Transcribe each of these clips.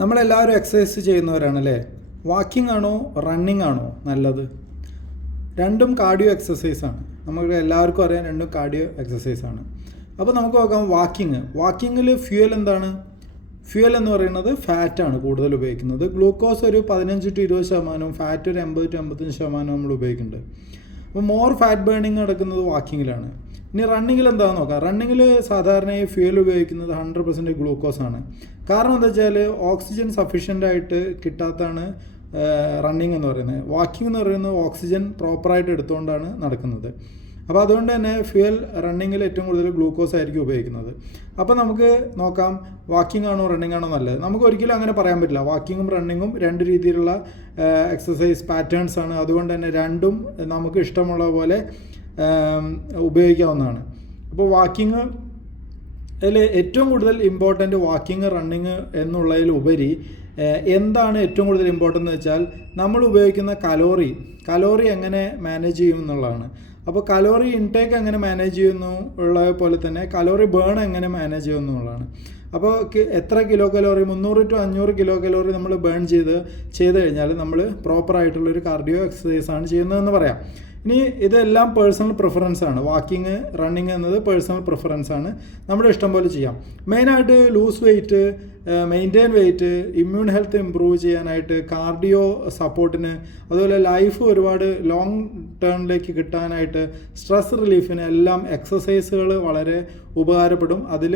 നമ്മളെല്ലാവരും exercise ചെയ്യുന്നവരാണല്ലേ. Walking ആണോ running ആണോ നല്ലത്? രണ്ടും കാർഡിയോ എക്സസൈസാണ്. നമുക്ക് എല്ലാവർക്കും അറിയാം രണ്ടും കാർഡിയോ എക്സസൈസാണ്. അപ്പോൾ നമുക്ക് നോക്കാം വാക്കിങ്ങിൽ ഫ്യൂവൽ എന്താണ്? ഫ്യൂവൽ എന്ന് പറയുന്നത് ഫാറ്റാണ് കൂടുതൽ ഉപയോഗിക്കുന്നത്. ഗ്ലൂക്കോസ് ഒരു 15-20%, ഫാറ്റ് ഒരു 80-85% നമ്മൾ ഉപയോഗിക്കുന്നുണ്ട്. അപ്പോൾ മോർ ഫാറ്റ് ബേണിങ് നടക്കുന്നത് വാക്കിങ്ങിലാണ്. ഇനി റണ്ണിങ്ങിൽ എന്താണെന്ന് നോക്കാം. റണ്ണിങ്ങിൽ സാധാരണ ഈ ഫ്യൂവൽ ഉപയോഗിക്കുന്നത് 100% ഗ്ലൂക്കോസാണ്. കാരണം എന്താ വെച്ചാൽ ഓക്സിജൻ സഫീഷ്യൻ്റായിട്ട് കിട്ടാത്തതാണ് റണ്ണിങ് എന്ന് പറയുന്നത്. വാക്കിംഗ് എന്ന് പറയുന്നത് ഓക്സിജൻ പ്രോപ്പറായിട്ട് എടുത്തുകൊണ്ടാണ് നടക്കുന്നത്. അപ്പോൾ അതുകൊണ്ട് തന്നെ ഫ്യൂവൽ റണ്ണിങ്ങിൽ ഏറ്റവും കൂടുതൽ ഗ്ലൂക്കോസ് ആയിരിക്കും ഉപയോഗിക്കുന്നത്. അപ്പോൾ നമുക്ക് നോക്കാം വാക്കിംഗ് ആണോ റണ്ണിങ് ആണോ നല്ലത്. നമുക്ക് ഒരിക്കലും അങ്ങനെ പറയാൻ പറ്റില്ല. വാക്കിങ്ങും റണ്ണിങ്ങും രണ്ട് രീതിയിലുള്ള എക്സസൈസ് പാറ്റേൺസ് ആണ്. അതുകൊണ്ട് തന്നെ രണ്ടും നമുക്ക് ഇഷ്ടമുള്ള പോലെ ഉപയോഗിക്കാവുന്നതാണ്. അപ്പോൾ വാക്കിങ് അതിൽ ഏറ്റവും കൂടുതൽ ഇമ്പോർട്ടൻ്റ് വാക്കിങ് റണ്ണിങ് എന്നുള്ളതിലുപരി എന്താണ് ഏറ്റവും കൂടുതൽ ഇമ്പോർട്ടൻ്റ് എന്ന് വെച്ചാൽ നമ്മൾ ഉപയോഗിക്കുന്ന കലോറി എങ്ങനെ മാനേജ് ചെയ്യും എന്നുള്ളതാണ്. അപ്പോൾ കലോറി ഇൻടേക്ക് എങ്ങനെ മാനേജ് ചെയ്യുന്നു ഉള്ളത് പോലെ തന്നെ കലോറി ബേൺ എങ്ങനെ മാനേജ് ചെയ്യുന്നു എന്നുള്ളതാണ്. അപ്പോൾ എത്ര കിലോ കലോറി 300-500 കിലോ കലോറി നമ്മൾ ബേൺ ചെയ്ത് കഴിഞ്ഞാൽ നമ്മൾ പ്രോപ്പറായിട്ടുള്ളൊരു കാർഡിയോ എക്സസൈസാണ് ചെയ്യുന്നതെന്ന് പറയാം. ഇനി ഇതെല്ലാം പേഴ്സണൽ പ്രിഫറൻസ് ആണ്. വാക്കിങ് റണ്ണിങ് എന്നത് പേഴ്സണൽ പ്രിഫറൻസ് ആണ്. നമ്മുടെ ഇഷ്ടം പോലെ ചെയ്യാം. മെയിനായിട്ട് lose weight, maintain weight, immune health improve ചെയ്യാനായിട്ട്, കാർഡിയോ സപ്പോർട്ടിന്, അതുപോലെ ലൈഫ് ഒരുപാട് ലോങ് ടേണിലേക്ക് കിട്ടാനായിട്ട്, സ്ട്രെസ് റിലീഫിന് എല്ലാം എക്സസൈസുകൾ വളരെ ഉപകാരപ്പെടും. അതിൽ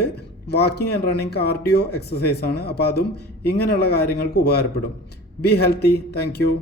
വാക്കിംഗ് ആൻഡ് റണ്ണിങ് കാർഡിയോ എക്സസൈസാണ്. അപ്പോൾ അതും ഇങ്ങനെയുള്ള കാര്യങ്ങൾക്ക് ഉപകാരപ്പെടും. Be healthy. Thank you.